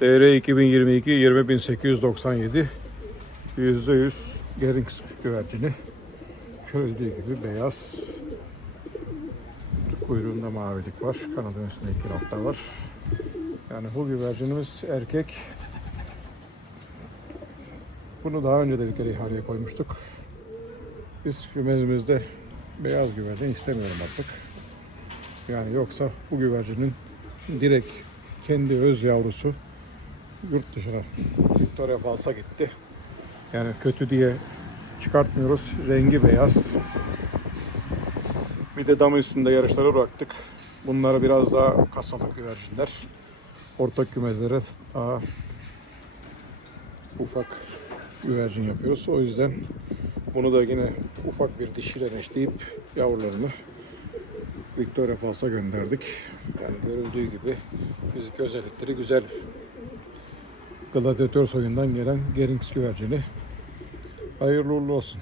DR 2022 20897 %100 Gerings güvercini. Gördüğü gibi beyaz. Kuyruğunda mavilik var. Kanadın üstünde iki nokta var. Yani bu güvercinimiz erkek. Bunu daha önce de bir kere ihaleye koymuştuk. Biz kümezimizde beyaz güvercin istemiyorum artık. Yani yoksa bu güvercinin direkt kendi öz yavrusu yurt dışına Victoria Falls'a gitti. Yani kötü diye çıkartmıyoruz. Rengi beyaz. Bir de dam üstünde yarışları bıraktık. Bunları biraz daha kasalık güvercinler. Ortak kümezlere daha ufak güvercin yapıyoruz. O yüzden bunu da yine ufak bir dişiyle eşleyip yavrularını Victoria Falls'a gönderdik. Yani görüldüğü gibi fizik özellikleri güzel. Gladyatör soyundan gelen Gerings güvercini. Hayırlı uğurlu olsun.